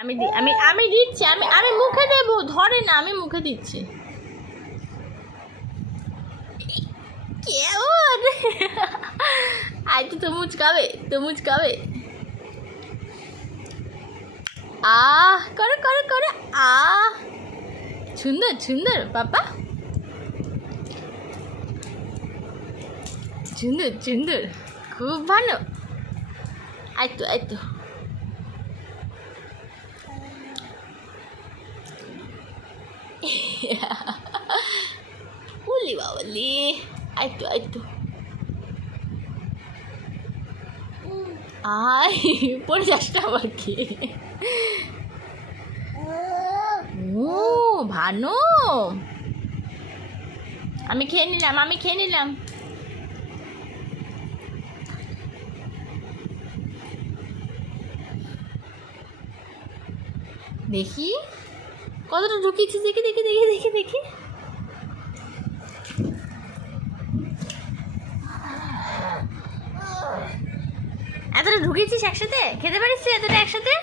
আমি দিচ্ছি, আমি মুখে দেব, ধরে না, আমি মুখে দিচ্ছি। কেমন? আয় তো তরমুজ খাবে, তরমুজ খাবে। করে করে করে সুন্দর সুন্দর পাপা, সুন্দর সুন্দর, খুব ভালো। আয় তো আয় তো। উলি বাবলি, আয় তো আয় তো। আয়, পড়ে যাস না আবার কি। ও ভানো, আমি খেয়ে নিলাম। দেখি কতটা ঢুকিয়েছিস, দেখি দেখি দেখি দেখি দেখি। এতটা ঢুকিয়েছিস একসাথে? খেতে পারিস তুই এতটা একসাথে?